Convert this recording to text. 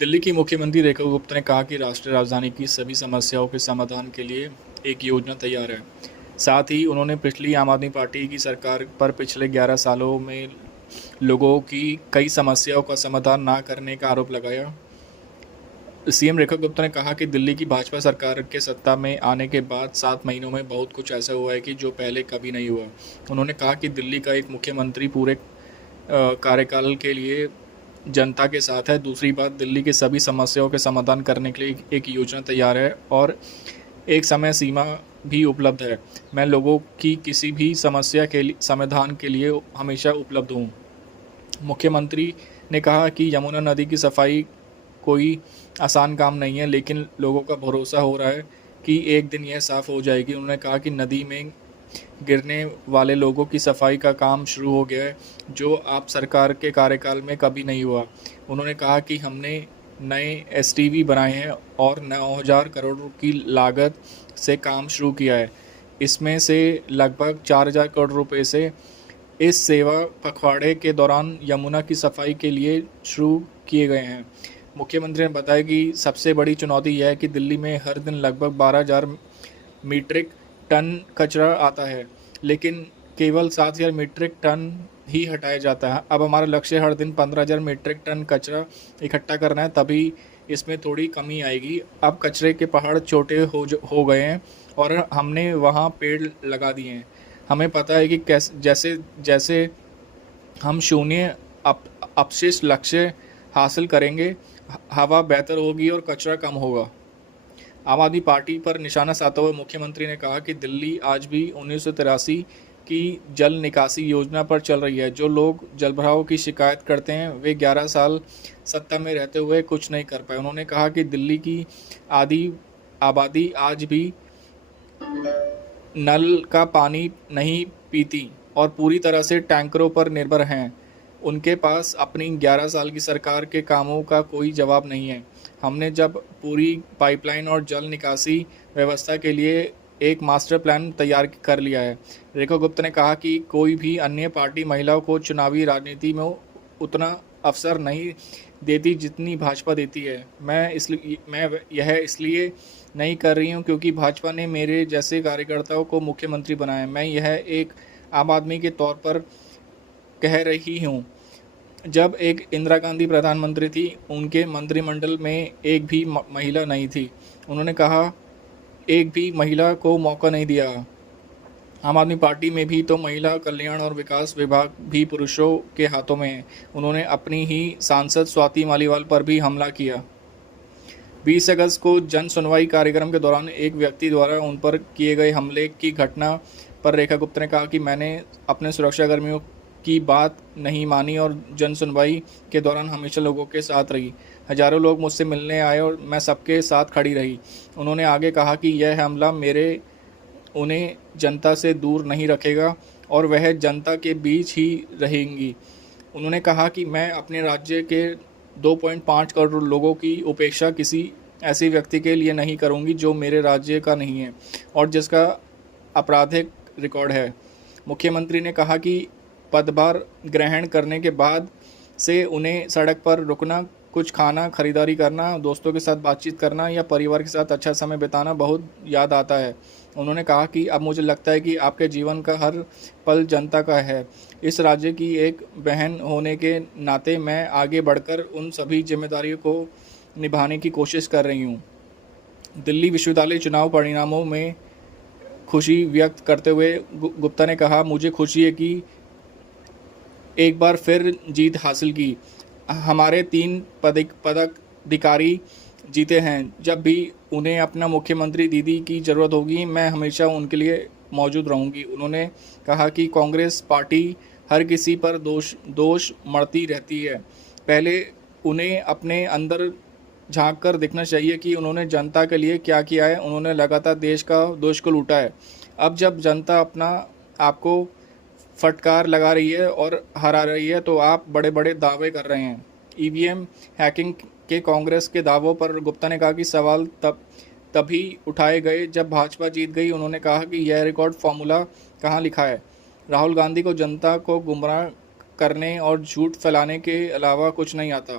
दिल्ली की मुख्यमंत्री रेखा गुप्ता ने कहा कि राष्ट्रीय राजधानी की सभी समस्याओं के समाधान के लिए एक योजना तैयार है। साथ ही उन्होंने पिछली आम आदमी पार्टी की सरकार पर पिछले 11 सालों में लोगों की कई समस्याओं का समाधान ना करने का आरोप लगाया। सीएम रेखा गुप्ता ने कहा कि दिल्ली की भाजपा सरकार के सत्ता में आने के बाद 7 महीनों में बहुत कुछ ऐसा हुआ है कि जो पहले कभी नहीं हुआ। उन्होंने कहा कि दिल्ली का एक मुख्यमंत्री पूरे कार्यकाल के लिए जनता के साथ है। दूसरी बात, दिल्ली की सभी समस्याओं के समाधान करने के लिए एक योजना तैयार है और एक समय सीमा भी उपलब्ध है। मैं लोगों की किसी भी समस्या के लिए समाधान के लिए हमेशा उपलब्ध हूँ। मुख्यमंत्री ने कहा कि यमुना नदी की सफाई कोई आसान काम नहीं है, लेकिन लोगों का भरोसा हो रहा है कि एक दिन यह साफ़ हो जाएगी। उन्होंने कहा कि नदी में गिरने वाले लोगों की सफाई का काम शुरू हो गया है, जो आप सरकार के कार्यकाल में कभी नहीं हुआ। उन्होंने कहा कि हमने नए एसटीवी बनाए हैं और 9,000 करोड़ की लागत से काम शुरू किया है। इसमें से लगभग 4,000 करोड़ रुपए से इस सेवा पखवाड़े के दौरान यमुना की सफाई के लिए शुरू किए गए हैं। मुख्यमंत्री ने बताया कि सबसे बड़ी चुनौती यह है कि दिल्ली में हर दिन लगभग 12,000 मीट्रिक टन कचरा आता है, लेकिन केवल 7,000 मीट्रिक टन ही हटाया जाता है। अब हमारा लक्ष्य हर दिन 15,000 मीट्रिक टन कचरा इकट्ठा करना है, तभी इसमें थोड़ी कमी आएगी। अब कचरे के पहाड़ छोटे हो गए हैं और हमने वहाँ पेड़ लगा दिए हैं। हमें पता है कि कैसे जैसे जैसे हम शून्य अपशिष्ट लक्ष्य हासिल करेंगे, हवा बेहतर होगी और कचरा कम होगा। आम आदमी पार्टी पर निशाना साधते हुए मुख्यमंत्री ने कहा कि दिल्ली आज भी 1983 की जल निकासी योजना पर चल रही है। जो लोग जलभराव की शिकायत करते हैं, वे 11 साल सत्ता में रहते हुए कुछ नहीं कर पाए। उन्होंने कहा कि दिल्ली की आधी आबादी आज भी नल का पानी नहीं पीती और पूरी तरह से टैंकरों पर निर्भर हैं। उनके पास अपनी 11 साल की सरकार के कामों का कोई जवाब नहीं है। हमने जब पूरी पाइपलाइन और जल निकासी व्यवस्था के लिए एक मास्टर प्लान तैयार कर लिया है। रेखा गुप्ता ने कहा कि कोई भी अन्य पार्टी महिलाओं को चुनावी राजनीति में उतना अवसर नहीं देती जितनी भाजपा देती है। मैं यह इसलिए नहीं कर रही हूँ क्योंकि भाजपा ने मेरे जैसे कार्यकर्ताओं को मुख्यमंत्री बनाया। मैं यह एक आम आदमी के तौर पर कह रही हूँ। जब एक इंदिरा गांधी प्रधानमंत्री थी, उनके मंत्रिमंडल में एक भी महिला नहीं थी। उन्होंने कहा एक भी महिला को मौका नहीं दिया। आम आदमी पार्टी में भी तो महिला कल्याण और विकास विभाग भी पुरुषों के हाथों में है। उन्होंने अपनी ही सांसद स्वाति मालीवाल पर भी हमला किया। 20 अगस्त को जन सुनवाई कार्यक्रम के दौरान एक व्यक्ति द्वारा उन पर किए गए हमले की घटना पर रेखा गुप्ता ने कहा कि मैंने अपने सुरक्षाकर्मियों की बात नहीं मानी और जन सुनवाई के दौरान हमेशा लोगों के साथ रही। हजारों लोग मुझसे मिलने आए और मैं सबके साथ खड़ी रही। उन्होंने आगे कहा कि यह हमला उन्हें जनता से दूर नहीं रखेगा और वह जनता के बीच ही रहेंगी। उन्होंने कहा कि मैं अपने राज्य के 2.5 करोड़ लोगों की उपेक्षा किसी ऐसे व्यक्ति के लिए नहीं करूंगी जो मेरे राज्य का नहीं है और जिसका आपराधिक रिकॉर्ड है। मुख्यमंत्री ने कहा कि पदभार ग्रहण करने के बाद से उन्हें सड़क पर रुकना, कुछ खाना, खरीदारी करना, दोस्तों के साथ बातचीत करना या परिवार के साथ अच्छा समय बिताना बहुत याद आता है। उन्होंने कहा कि अब मुझे लगता है कि आपके जीवन का हर पल जनता का है। इस राज्य की एक बहन होने के नाते मैं आगे बढ़कर उन सभी जिम्मेदारियों को निभाने की कोशिश कर रही हूँ। दिल्ली विश्वविद्यालय चुनाव परिणामों में खुशी व्यक्त करते हुए गुप्ता ने कहा, मुझे खुशी है कि एक बार फिर जीत हासिल की। हमारे 3 पदाधिकारी जीते हैं। जब भी उन्हें अपना मुख्यमंत्री दीदी की ज़रूरत होगी, मैं हमेशा उनके लिए मौजूद रहूंगी। उन्होंने कहा कि कांग्रेस पार्टी हर किसी पर दोष मढ़ती रहती है। पहले उन्हें अपने अंदर झांक कर देखना चाहिए कि उन्होंने जनता के लिए क्या किया है। उन्होंने लगातार देश को लूटा है। अब जब जनता आपको फटकार लगा रही है और हरा रही है, तो आप बड़े बड़े दावे कर रहे हैं। ईवीएम हैकिंग के कांग्रेस के दावों पर गुप्ता ने कहा कि सवाल तभी उठाए गए जब भाजपा जीत गई। उन्होंने कहा कि यह रिकॉर्ड फार्मूला कहाँ लिखा है। राहुल गांधी को जनता को गुमराह करने और झूठ फैलाने के अलावा कुछ नहीं आता।